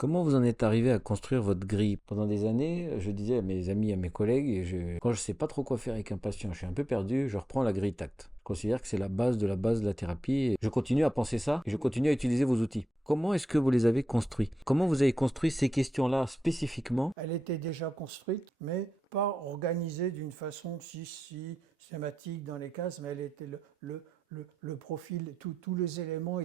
Comment vous en êtes arrivé à construire votre grille? Pendant des années, je disais à mes amis, à mes collègues, quand je sais pas trop quoi faire avec un patient, je suis un peu perdu, je reprends la grille TACT. Je considère que c'est la base de la thérapie. Et je continue à penser ça et je continue à utiliser vos outils. Comment est-ce que vous les avez construits? Comment vous avez construit ces questions-là spécifiquement? Elle était déjà construite, mais pas organisée d'une façon si schématique dans les cases, mais elle était le profil, tous les éléments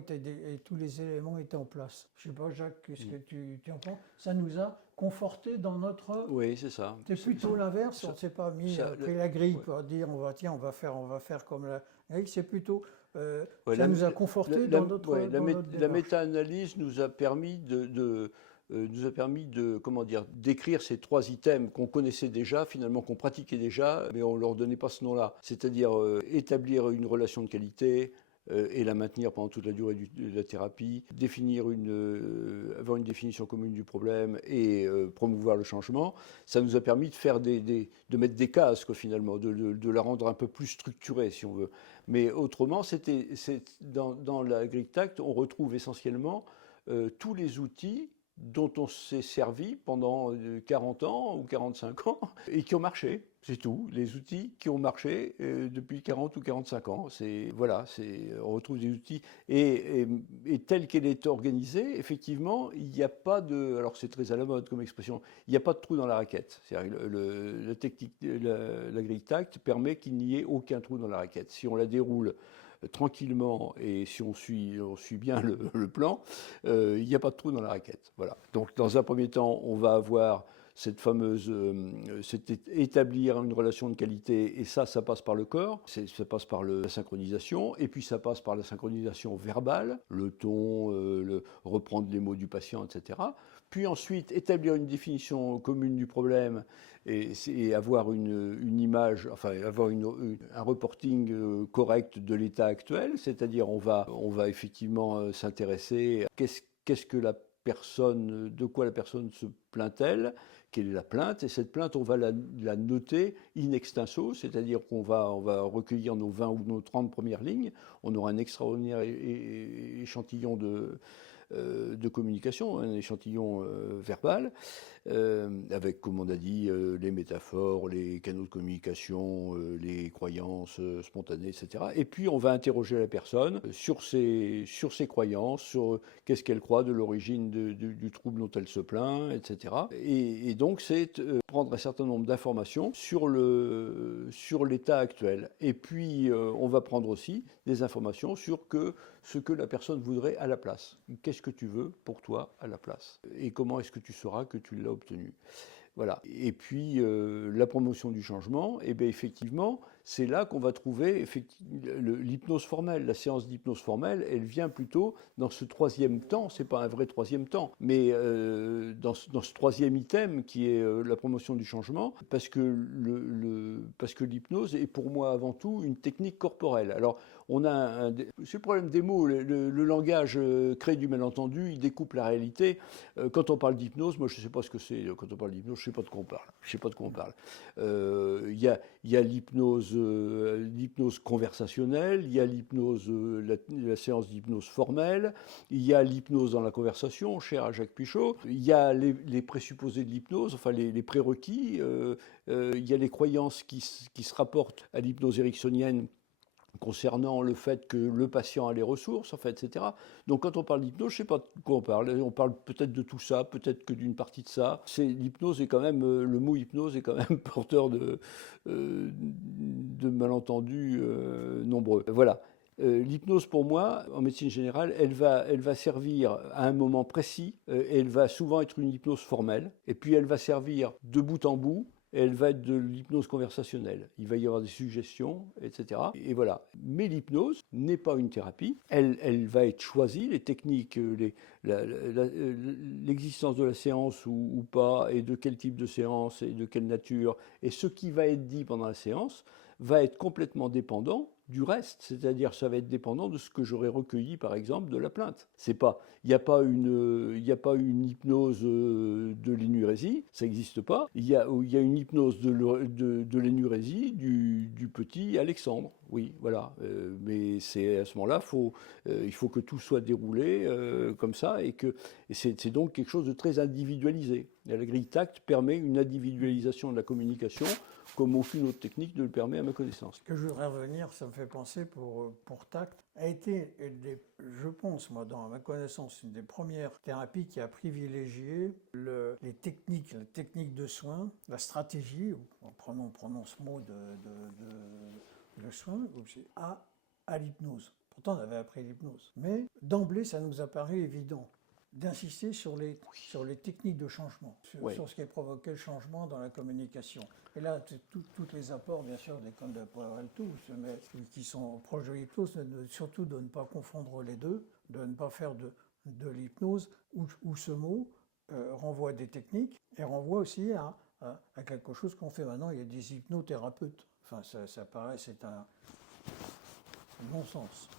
tous les éléments étaient en place. Je ne sais pas, Jacques, qu'est-ce que tu en penses? Ça nous a conforté dans notre. Oui, c'est ça. C'est plutôt l'inverse, on ne s'est pas pris la grille Ouais. pour dire on va faire comme la grille, c'est plutôt Ouais, ça nous a conforté dans ouais, dans notre la démarche. méta-analyse nous a permis comment dire, d'écrire ces trois items qu'on connaissait déjà, finalement qu'on pratiquait déjà, mais on leur donnait pas ce nom-là. C'est-à-dire établir une relation de qualité et la maintenir pendant toute la durée de la thérapie, avoir une définition commune du problème et promouvoir le changement. Ça nous a permis de faire de mettre des cases, quoi, finalement, de la rendre un peu plus structurée, si on veut. Mais autrement, dans la grille TACT, on retrouve essentiellement tous les outils dont on s'est servi pendant 40 ans ou 45 ans et qui ont marché. C'est tout, les outils qui ont marché depuis 40 ou 45 ans. On retrouve des outils et tel qu'elle est organisée, effectivement, il n'y a pas de, alors c'est très à la mode comme expression, il n'y a pas de trou dans la raquette. C'est-à-dire la technique, la grille TACT permet qu'il n'y ait aucun trou dans la raquette. Si on la déroule tranquillement et si on suit bien le plan, il n'y a pas de trou dans la raquette. Voilà. Donc dans un premier temps, on va avoir établir une relation de qualité, et ça passe par le corps, ça passe par la synchronisation, et puis ça passe par la synchronisation verbale, le ton, reprendre les mots du patient, etc. Puis ensuite, établir une définition commune du problème et avoir une image, enfin avoir un reporting correct de l'état actuel, c'est-à-dire on va effectivement s'intéresser à qu'est-ce que la personne, de quoi la personne se plaint-elle, quelle est la plainte, et cette plainte, on va la noter in extenso, c'est-à-dire on va recueillir nos 20 ou nos 30 premières lignes, on aura un extraordinaire échantillon de communication, un échantillon verbal, avec, comme on a dit, les métaphores, les canaux de communication, les croyances spontanées, etc. Et puis on va interroger la personne sur ses croyances, sur qu'est-ce qu'elle croit de l'origine du trouble dont elle se plaint, etc. Et donc c'est prendre un certain nombre d'informations sur l'état actuel. Et puis on va prendre aussi des informations sur ce que la personne voudrait à la place. Qu'est-ce que tu veux pour toi à la place? Et comment est-ce que tu sauras que tu l'as obtenu? Voilà. Et puis la promotion du changement, et bien effectivement, c'est là qu'on va trouver l'hypnose formelle. La séance d'hypnose formelle, elle vient plutôt dans ce troisième temps. C'est pas un vrai troisième temps, mais dans ce troisième item qui est la promotion du changement, parce que l'hypnose est pour moi avant tout une technique corporelle. Alors on a c'est le problème des mots. Le langage crée du malentendu, il découpe la réalité. Quand on parle d'hypnose, moi je ne sais pas ce que c'est. Quand on parle d'hypnose, je ne sais pas de quoi on parle. Je sais pas de quoi on parle. Il y a l'hypnose conversationnelle, il y a l'hypnose, la séance d'hypnose formelle, il y a l'hypnose dans la conversation, cher à Jacques Pichot. Il y a les présupposés de l'hypnose, enfin les prérequis. Il y a les croyances qui se rapportent à l'hypnose ericksonienne concernant le fait que le patient a les ressources, en fait, etc. Donc quand on parle d'hypnose, je ne sais pas de quoi on parle. On parle peut-être de tout ça, peut-être que d'une partie de ça. L'hypnose est quand même, le mot hypnose est quand même porteur de malentendus nombreux. Voilà. L'hypnose, pour moi, en médecine générale, elle va servir à un moment précis, et elle va souvent être une hypnose formelle, et puis elle va servir de bout en bout, et elle va être de l'hypnose conversationnelle. Il va y avoir des suggestions, etc. Et voilà. Mais l'hypnose n'est pas une thérapie. Elle va être choisie, les techniques, l'existence de la séance ou pas, et de quel type de séance, et de quelle nature, et ce qui va être dit pendant la séance, va être complètement dépendant du reste, c'est-à-dire ça va être dépendant de ce que j'aurais recueilli par exemple de la plainte. Il n'y a pas une hypnose de l'énurésie, ça n'existe pas. Il y a une hypnose de l'énurésie du petit Alexandre. oui, voilà. Mais c'est à ce moment-là, il faut que tout soit déroulé comme ça et c'est donc quelque chose de très individualisé. Et la grille TACT permet une individualisation de la communication comme aucune autre technique ne le permet à ma connaissance. Ce que je voudrais revenir, ça me fait penser pour TACT, a été, je pense, moi, dans ma connaissance, une des premières thérapies qui a privilégié les techniques de soins, la stratégie, prenons ce mot de soin, à l'hypnose. Pourtant, on avait appris l'hypnose. Mais d'emblée, ça nous apparaît évident d'insister sur les techniques de changement, sur ce qui provoquait le changement dans la communication. Et là, tous les apports, bien sûr, des Count de Power Tools, mais qui sont proches de l'hypnose, surtout de ne pas confondre les deux, de ne pas faire de l'hypnose, où ce mot renvoie à des techniques et renvoie aussi à quelque chose qu'on fait maintenant. Il y a des hypnothérapeutes. Enfin, ça paraît, c'est un non-sens.